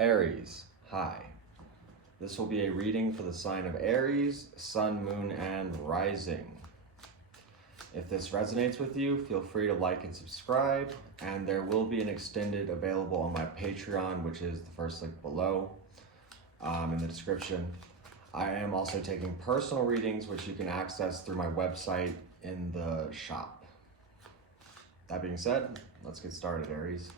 Aries, hi. This will be a reading for the sign of Aries, Sun, Moon, and Rising. If this resonates with you, feel free to like and subscribe, and there will be an extended available on my Patreon, which is the first link below in the description. I am also taking personal readings, which you can access through my website in the shop. That being said, let's get started, Aries.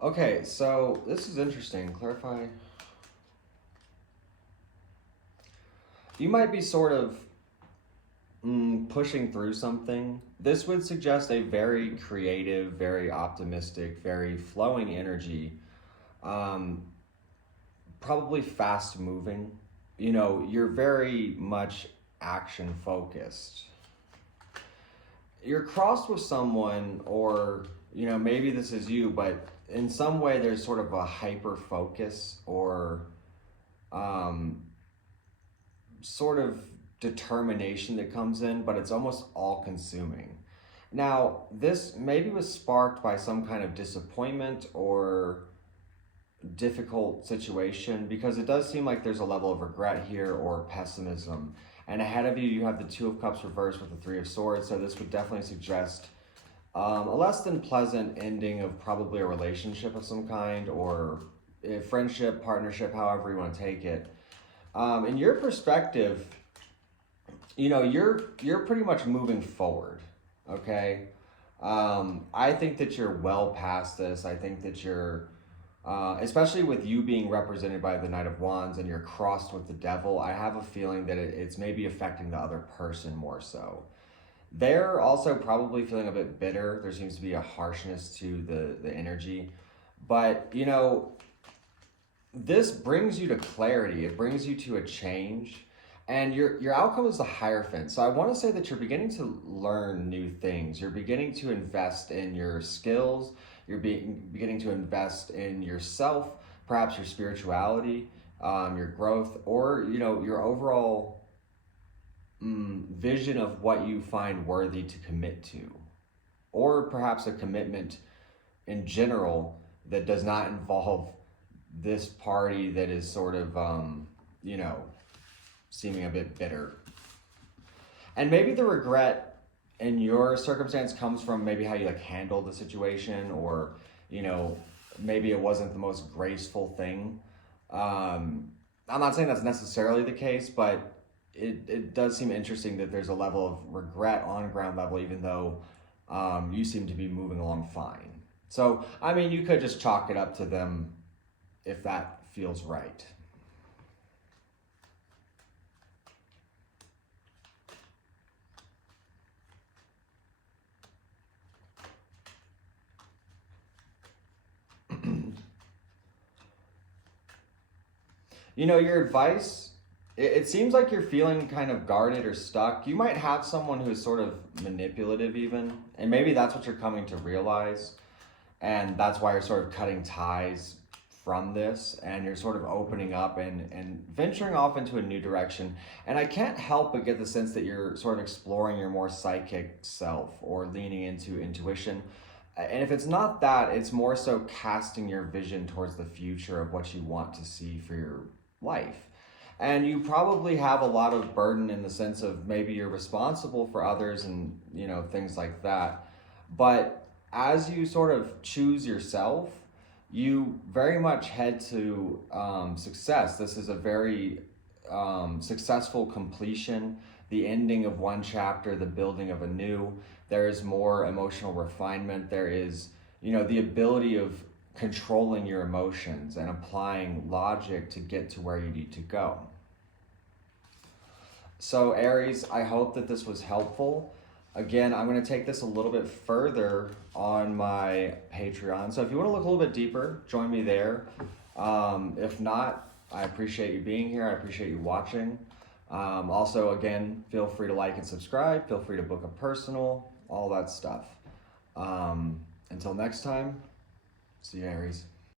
Okay, so this is interesting. Clarify. You might be sort of pushing through something. This would suggest a very creative, very optimistic, very flowing energy. Probably fast moving. You know, you're very much action focused. You're crossed with someone, or, you know, maybe this is you, but in some way there's sort of a hyper focus or sort of determination that comes in, but it's almost all consuming. Now, this maybe was sparked by some kind of disappointment or difficult situation, because it does seem like there's a level of regret here or pessimism. And ahead of you, you have the Two of Cups reversed with the Three of Swords, so this would definitely suggest a less than pleasant ending of probably a relationship of some kind, or a friendship, partnership, however you want to take it. In your perspective, you know, you're pretty much moving forward, okay? I think that you're well past this. I think that you're, especially with you being represented by the Knight of Wands and you're crossed with the Devil, I have a feeling that it's maybe affecting the other person more so. They're also probably feeling a bit bitter. There seems to be a harshness to the energy. But, you know, this brings you to clarity. It brings you to a change. And your outcome is the Hierophant. So I want to say that you're beginning to learn new things. You're beginning to invest in your skills. You're beginning to invest in yourself, perhaps your spirituality, your growth, or, you know, your overall vision of what you find worthy to commit to, or perhaps a commitment in general that does not involve this party that is sort of, you know, seeming a bit bitter. And maybe the regret in your circumstance comes from maybe how you like handle the situation, or, you know, maybe it wasn't the most graceful thing. I'm not saying that's necessarily the case, but it does seem interesting that there's a level of regret on ground level, even though you seem to be moving along fine. So, I mean, you could just chalk it up to them if that feels right. You know, your advice, it seems like you're feeling kind of guarded or stuck. You might have someone who's sort of manipulative even, and maybe that's what you're coming to realize. And that's why you're sort of cutting ties from this, and you're sort of opening up and venturing off into a new direction. And I can't help but get the sense that you're sort of exploring your more psychic self or leaning into intuition. And if it's not that, it's more so casting your vision towards the future of what you want to see for your life. And you probably have a lot of burden in the sense of maybe you're responsible for others and, you know, things like that. But as you sort of choose yourself, you very much head to success. This is a very successful completion, the ending of one chapter, the building of a new. There is more emotional refinement. There is, you know, the ability of controlling your emotions and applying logic to get to where you need to go. So Aries, I hope that this was helpful. Again, I'm going to take this a little bit further on my Patreon. So if you want to look a little bit deeper, join me there. If not, I appreciate you being here. I appreciate you watching. Also, again, feel free to like and subscribe. Feel free to book a personal, all that stuff. Until next time, see you, Aries.